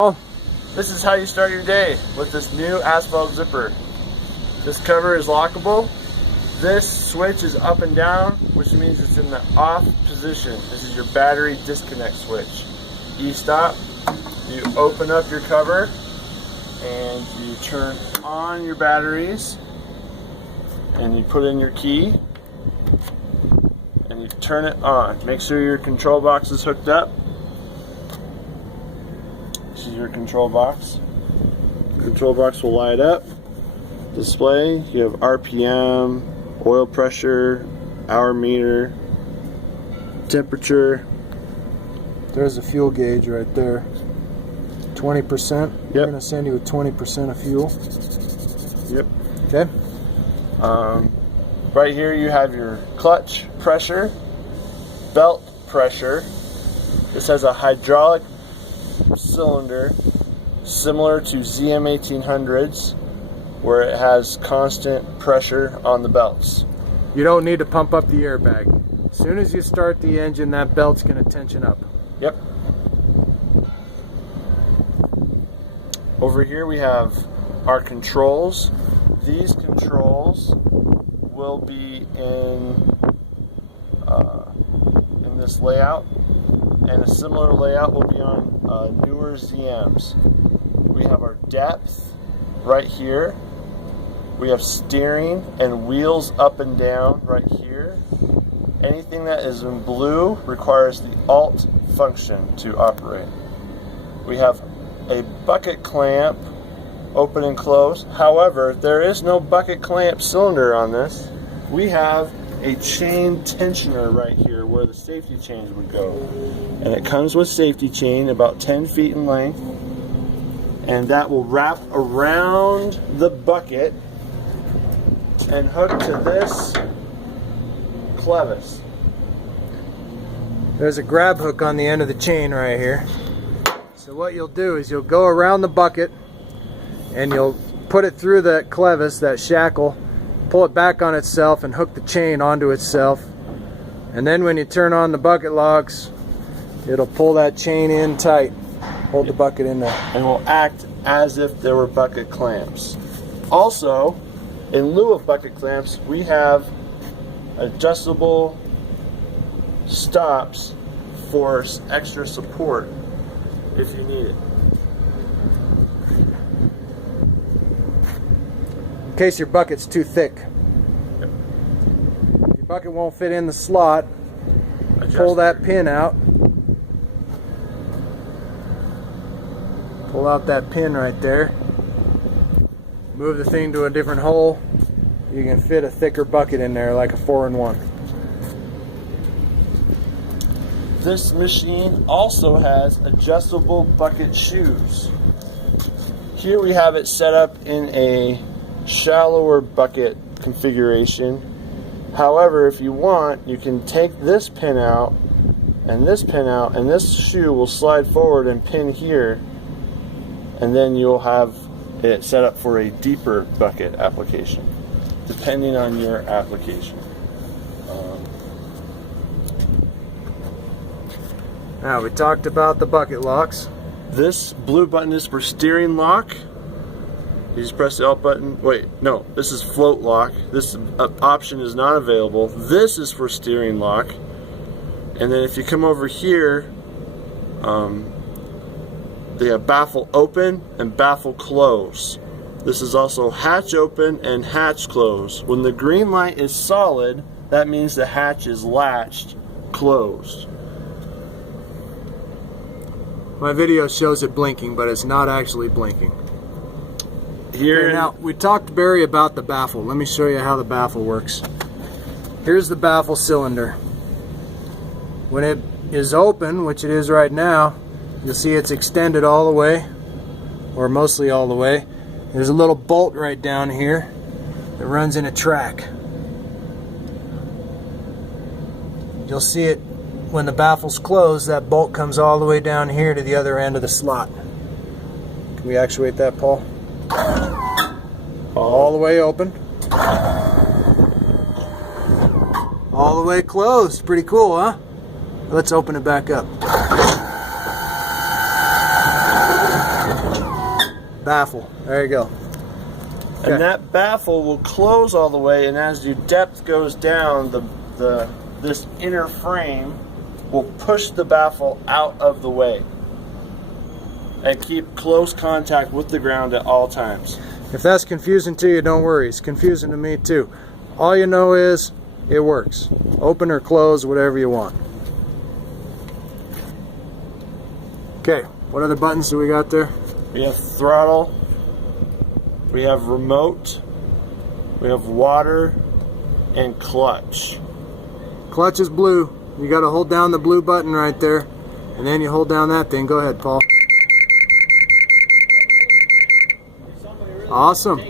Well, this is how you start your day with this new asphalt zipper. This cover is lockable. This switch is up and down, which means it's in the off position. This is your battery disconnect switch. E-stop, you open up your cover and you turn on your batteries and you put in your key and you turn it on. Make sure your control box is hooked up. This is your control box. Control box will light up. Display, you have RPM, oil pressure, hour meter, temperature. There's a fuel gauge right there. 20%. Yep. We're going to send you with 20% of fuel. Yep. Okay. Right here you have your clutch pressure, belt pressure. This has a hydraulic cylinder similar to ZM1800s where it has constant pressure on the belts. You don't need to pump up the airbag. As soon as you start the engine, that belt's going to tension up. Yep. Over here we have our controls. These controls will be in this layout, and a similar layout will be on newer ZMs. We have our depth right here. We have steering and wheels up and down right here. Anything that is in blue requires the Alt function to operate. We have a bucket clamp, open and close. However, there is no bucket clamp cylinder on this. We have a chain tensioner right here where the safety chains would go. And it comes with safety chain about 10 feet in length. And that will wrap around the bucket and hook to this clevis. There's a grab hook on the end of the chain right here. So what you'll do is you'll go around the bucket and you'll put it through that clevis, that shackle, pull it back on itself and hook the chain onto itself. And then when you turn on the bucket locks, it'll pull that chain in tight, hold the bucket in there. And will act as if there were bucket clamps. Also, in lieu of bucket clamps, we have adjustable stops for extra support if you need it. In case your bucket's too thick. Yep. Your bucket won't fit in the slot. Pull that pin out. Pull out that pin right there. Move the thing to a different hole. You can fit a thicker bucket in there, like a 4-in-1. This machine also has adjustable bucket shoes. Here we have it set up in a shallower bucket configuration. However, if you want, you can take this pin out and this pin out, and this shoe will slide forward and pin here, and then you'll have it set up for a deeper bucket application, depending on your application. Now, we talked about the bucket locks. This blue button is for steering lock. You just press the Alt button. Wait, no, this is float lock. This option is not available. This is for steering lock. And then if you come over here, they have baffle open and baffle close. This is also hatch open and hatch close. When the green light is solid, that means the hatch is latched closed. My video shows it blinking, but it's not actually blinking. Here, okay, now, we talked, Barry, about the baffle. Let me show you how the baffle works. Here's the baffle cylinder. When it is open, which it is right now, you'll see it's extended all the way, or mostly all the way. There's a little bolt right down here that runs in a track. You'll see it when the baffle's closed. That bolt comes all the way down here to the other end of the slot. Can we actuate that, Paul? All the way open. All the way closed. Pretty cool, huh? Let's open it back up. baffle. There you go. Okay. And that baffle will close all the way, and as your depth goes down, this inner frame will push the baffle out of the way and keep close contact with the ground at all times. If that's confusing to you, don't worry. It's confusing to me too. All you know is it works. Open or close, whatever you want. Okay, what other buttons do we got there? We have throttle, we have remote, we have water, and clutch. Clutch is blue. You got to hold down the blue button right there, and then you hold down that thing. Go ahead, Paul. Awesome.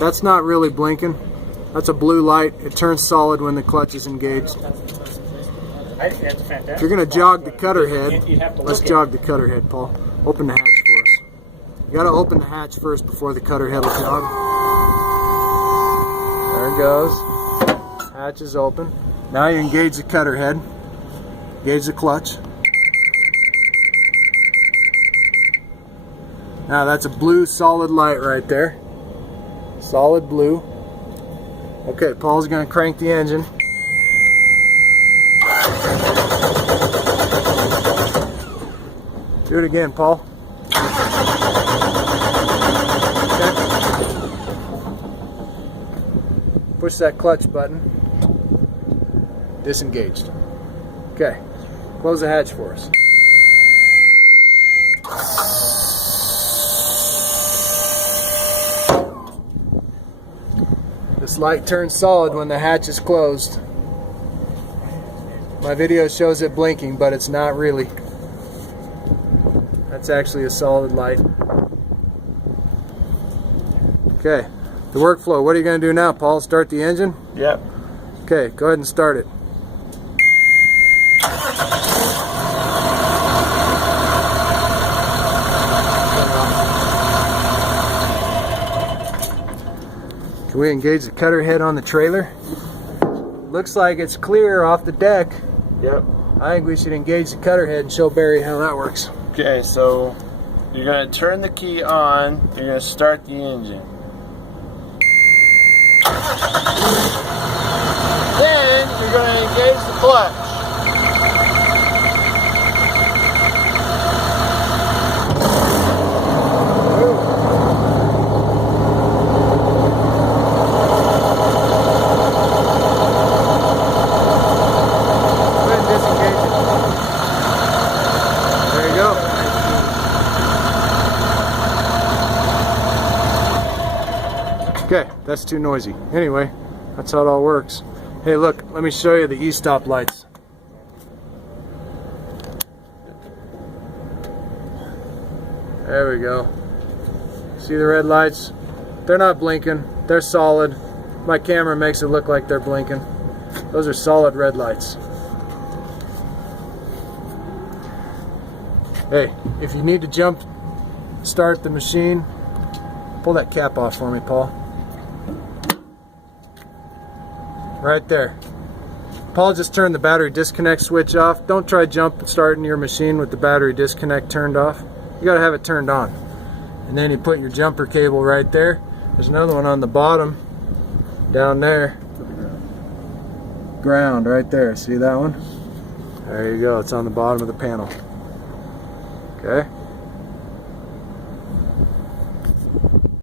That's not really blinking. That's a blue light. It turns solid when the clutch is engaged. If you're going to jog the cutter head, let's jog the cutter head, Paul. Open the hatch for us. You got to open the hatch first before the cutter head will jog. There it goes. Hatch is open. Now you engage the cutter head. Engage the clutch. Now that's a blue solid light right there. Solid blue. Okay, Paul's going to crank the engine. Do it again, Paul. Okay. Push that clutch button. Disengaged. Okay, close the hatch for us. This light turns solid when the hatch is closed. My video shows it blinking, but it's not really. That's actually a solid light. Okay, the workflow. What are you going to do now, Paul? Start the engine? Yep. Okay, go ahead and start it. Can we engage the cutter head on the trailer? Looks like it's clear off the deck. Yep. I think we should engage the cutter head and show Barry how that works. Okay, so you're going to turn the key on, you're going to start the engine. Then you're going to engage the clutch. Okay, that's too noisy. Anyway, that's how it all works. Hey, look, let me show you the e-stop lights. There we go. See the red lights? They're not blinking. They're solid. My camera makes it look like they're blinking. Those are solid red lights. Hey, if you need to jump start the machine, pull that cap off for me, Paul. Right there. Paul just turned the battery disconnect switch off. Don't try jump starting your machine with the battery disconnect turned off. You gotta have it turned on. And then you put your jumper cable right there. There's another one on the bottom, down there. Ground right there. See that one? There you go. It's on the bottom of the panel. Okay.